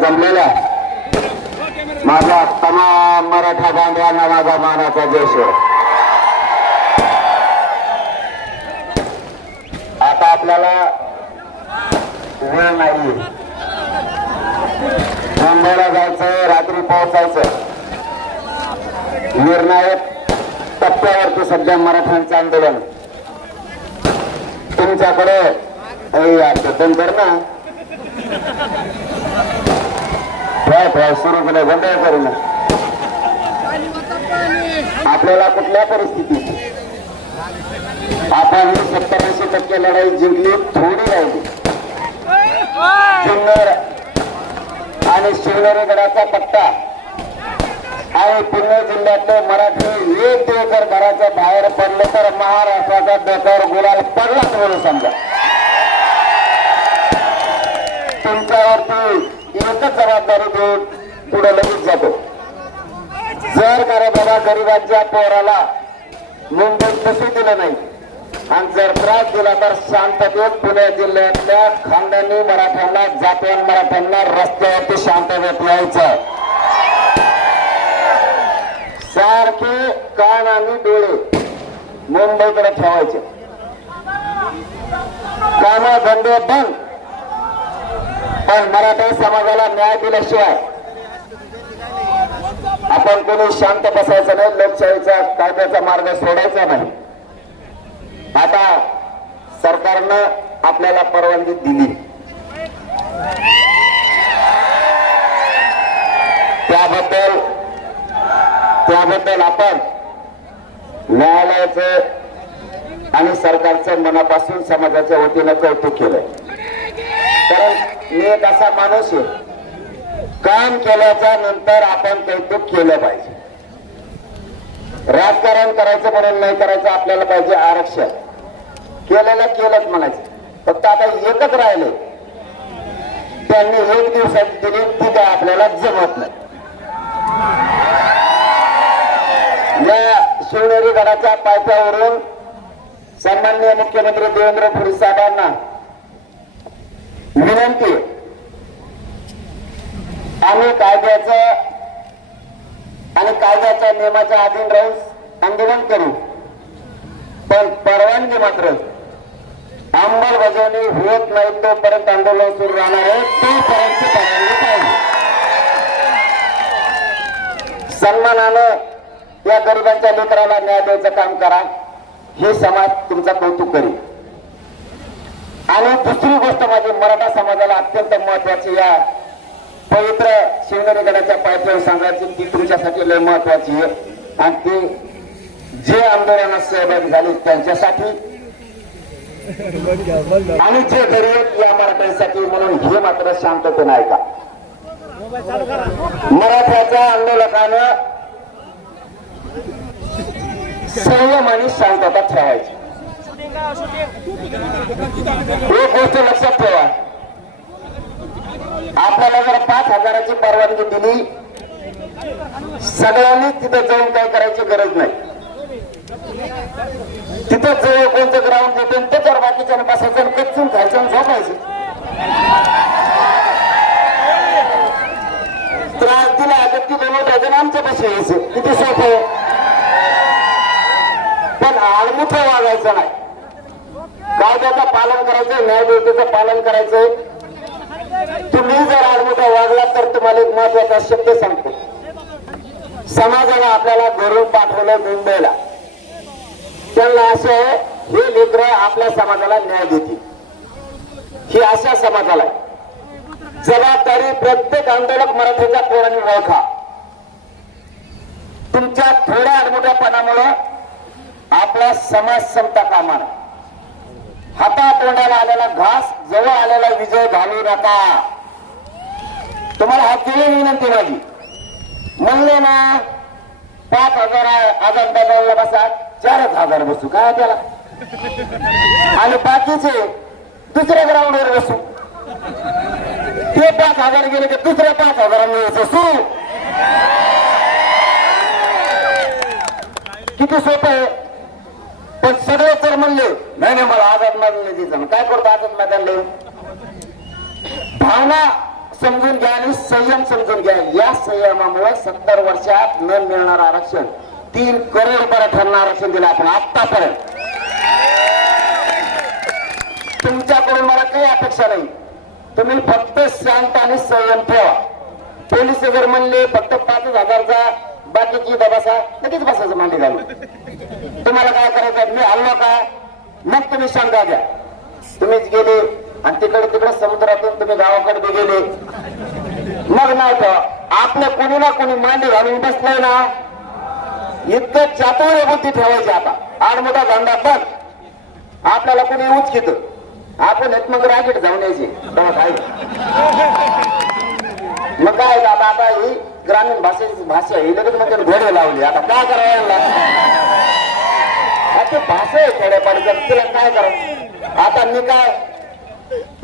जमलेल्या माझ्या तमाम मराठा बांधवांना माझा मानाचा देश आता आपल्याला वेळ नाही मुंबईला जायचं रात्री पोहोचायचं निर्णायक टप्प्यावरती सध्या मराठ्यांचं आंदोलन. तुमच्याकडे अरे यार, कर ना. सुरू केलं बंद करू आपल्याला कुठल्या परिस्थितीत? आपण ही सत्तर ऐंशी टक्के लढाई जिंकली थोडी राहिली. जुन्नर आणि शिवनेरी गडाचा पट्टा. आणि पुणे जिल्ह्यातले मराठी एक दिवस जर घराच्या बाहेर पडले तर महाराष्ट्राचा डोक्यावर गुलाल पडलाच म्हणून समजा तुमच्यावरती एकच जबाबदारी देऊन पुढे लगेच जातो. जर का बाबा गरिबांच्या पोराला मुंबईत कसे दिलं नाही आणि जर त्रास दिला तर शांततेत पुणे जिल्ह्यातल्या खानदानी मराठ्यांना जातीय मराठ्यांना रस्त्यावरती शांततेत यायचं. सारखे कान आणि डोळे मुंबईकडे ठेवायचे. काम धंदे बंद. पण मराठा समाजाला न्याय दिल्याशिवाय आपण कोणी शांत बसायचं नाही लोकशाहीचा कायद्याचा मार्ग सोडायचा नाही. आता सरकारनं आपल्याला परवानगी दिली. त्याबद्दल त्याबद्दल आपण न्यायालयाचं आणि सरकारचं मनापासून समाजाच्या वतीनं कौतुक केलंय कारण एक असा माणूस आहे. काम केल्याच्यानंतर आपण कौतुक केलं पाहिजे. राजकारण करायचं म्हणून नाही करायचं आपल्याला पाहिजे आरक्षण. केलेलं केलंच म्हणायचं. फक्त आता एकच राहिले. त्यांनी एक दिवसाची दिली ती काय आपल्याला जमत नाही. या शिवनेरी गडाच्या पायथ्यावरून सन्माननीय मुख्यमंत्री देवेंद्र फडणवीस साहेबांना विनंती. आम्ही कायद्याचं आणि कायद्याच्या नियमाच्या अधीन राहून आंदोलन करू. पण परवानगी मात्र अंमलबजावणी होत नाही तोपर्यंत आंदोलन सुरू राहणार आहे. तोपर्यंत परवानगी पाहिजे. सन्मानानं या गरिबांच्या लेकराला न्याय द्यायचं काम करा. हे समाज तुमचा कौतुक करेल. आणि दुसरी गोष्ट माझी मराठा समाजाला अत्यंत महत्वाची या पवित्र शिवनेरी गडाच्या पायथ्यावर सांगायची ती तुमच्यासाठी लय महत्वाची आहे. आणि ती जे आंदोलनात सहभागी झाले त्यांच्यासाठी आणि जे गरीब या मराठ्यांसाठी म्हणून हे मात्र शांततेनं ऐका. मराठ्याच्या आंदोलकानं संयम आणि शांतता ठेवायची. एक गोष्ट लक्षात ठेवा. आपल्याला जर पाच हजाराची परवानगी दिली सगळ्यांनी तिथे जाऊन काय करायची गरज नाही. तिथं जवळ कोणतं ग्राउंड देतो त्याच्यावर बाकीच्या बसायचं कच्चून खायचं आणि झोपायचं. त्रास दिला तर बनवतायचं आमच्या पाशी यायचं. किती सोपं पण आडमुठं वागायचं नाही. कायद्याचं पालन करायचं न्यायव्यवस्थेचं पालन करायचंय. तुम्ही जर आडमुठा वागला तर तुम्हाला एक महत्त्वाचा शब्द सांगतो. समाजाला आपल्याला घरून पाठवलं मुंबईला. त्यांना असं आहे, हे लेकर आपल्या समाजाला न्याय देतील. ही अशा समाजाला आहे. जबाबदारी प्रत्येक आंदोलक मराठीच्या पोरांनी ओळखा. तुमच्या थोड्या आडमुठ्यापणामुळं आपला समाज संपता कामा हातातोंडाला आलेला घास जवळ आलेला विजय घालू नका. तुम्हाला हात विनंती माझी. म्हणले ना पाच हजार आजार बदलला बसा. चारच हजार बसू काय त्याला? आणि बाकीचे दुसऱ्या ग्राउंडवर बसू. ते पाच हजार गेले की दुसऱ्या पाच हजारांनी यायचं सुरू. किती सोपं आहे? म्हणले नाही नाही मला आझाद मैदान द्यायचं काय करतो आझाद मैदान भावना समजून घ्या आणि संयम समजून घ्या. या संयमामुळे सत्तर वर्षात न मिळणार आरक्षण. तीन करोड मराठ्यांना आरक्षण दिलं आपण आतापर्यंत तुमच्याकडून मला काही अपेक्षा नाही. तुम्ही फक्त शांत आणि संयम ठेवा. पोलीस जर म्हणले फक्त पाच हजारचा बाकीची बसा लगेच बसायचं मांडी घालून. तुम्हाला काय करायचं मी आलो का? मग तुम्ही शंका घ्या. तुम्हीच गेले आणि तिकडे तिकडे समुद्रातून तुम्ही गावाकडे बी गेले. मग नाही तर आपल्या कोणी ना कोणी मांडी घालून बसलंय ना. इतकं चातुर्य बुद्धी ठेवायची आता. आड मोठा धंदा बंद. आपल्याला कोणी उचकित. आपण एक मग राकेट जाऊन यायचे. काय. मग काय आता आता ही ग्रामीण भाषेची भाषा ही लगेच म्हणजे घोडे लावली. आता काय करायला आता भाषा आहे खेड्यापाड्याचं तिला काय करा आता मी काय?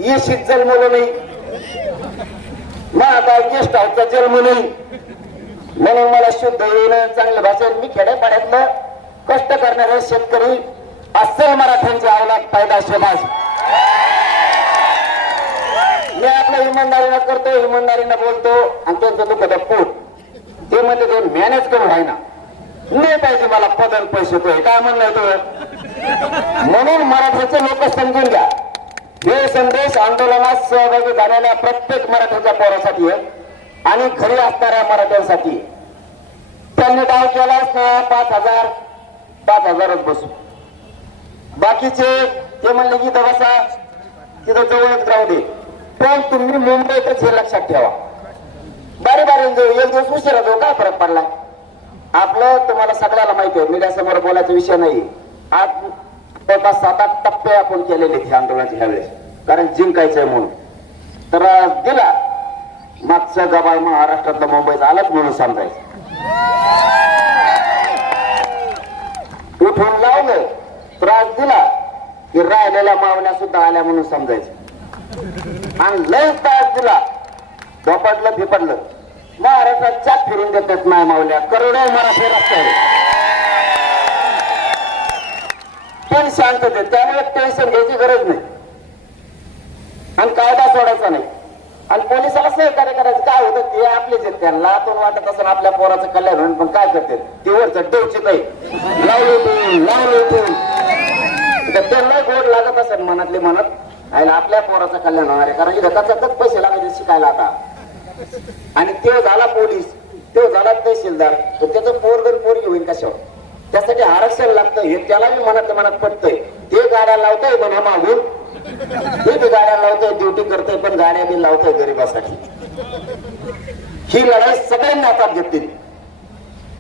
ये शिक्षण मुलं नाही मग आता गेस्ट हाऊसचा जन्म नाही. म्हणून मला शुद्ध येणं चांगल्या भाषेत मी खेड्यापाड्यातलं कष्ट करणारे शेतकरी अस्सल मराठ्यांची आवलात फायदा शोधास जे आपलं इमानदारीनं करतो इमानदारीनं बोलतो आणि त्यांचं दुःख पोट ते म्हणते ते मॅनेज करून आहे ना. नाही पाहिजे मला पदन पैसे तो. काय म्हणलं तो? म्हणून मराठ्याचे लोक समजून घ्या. हे संदेश आंदोलनात सहभागी झालेल्या प्रत्येक मराठ्याच्या पोरासाठी आहे आणि घरी असणाऱ्या मराठ्यांसाठी त्यांनी डाव केलाच ना पाच हजार पाच हजारच बसू. बाकीचे ते म्हणले की इथं बसा तिथं जवळच राहू दे. पण तुम्ही मुंबईतच हे लक्षात ठेवा. बारी बारी जाऊ एक दिवस उशिरा जाऊ काय फरक पडलाय? आपलं तुम्हाला सगळ्याला माहिती आहे मीडिया समोर बोलायचा विषय नाही. आज जवळपास सात आठ टप्पे आपण केलेले आहेत ह्या आंदोलनाचे ह्यावेळेस. कारण जिंकायचंय म्हणून. तर दिला. मागचा गबाळ महाराष्ट्रातला मुंबईचा आलाच म्हणून समजायचं. उठून लावलं त्रास दिला. की राहिलेल्या मावण्या सुद्धा आल्या म्हणून समजायचं. आणि लय त्रास दिला. झोपडलं फिपडलं महाराष्ट्रात चाक फिरून देतात नाही मावल्या करोडो मराठी रस्त्यावर. पण शांतते त्यामुळे टेन्शन घ्यायची गरज नाही. आणि कायदा सोडायचा नाही. आणि पोलिसाला सहकार्य करायचं काय होतं? ते आपलेच आहेत त्यांना लातून वाटत असेल आपल्या पोराचं कल्याण होईल पण काय करते ते वरचं डोचित आहे लावलं उठून लावलं उठून त्यांना गोड लागत असेल मनातले मनात. आणि आपल्या पोराचं कल्याण होणार आहे. कारण इथं पैसे लागायचे शिकायला आता. आणि तो झाला पोलीस. तो झाला तहसीलदार. तर त्याचं पोरगण पोरगी होईल कशावर? त्यासाठी आरक्षण लागतं हे त्याला मी मनात मनात पडतंय ते गाड्या लावताय म्हणा मागून. ते बी गाड्या लावतोय ड्युटी करतोय पण गाड्या बी लावतोय गरिबासाठी. ही लढाई सगळ्यांनी हातात घेतली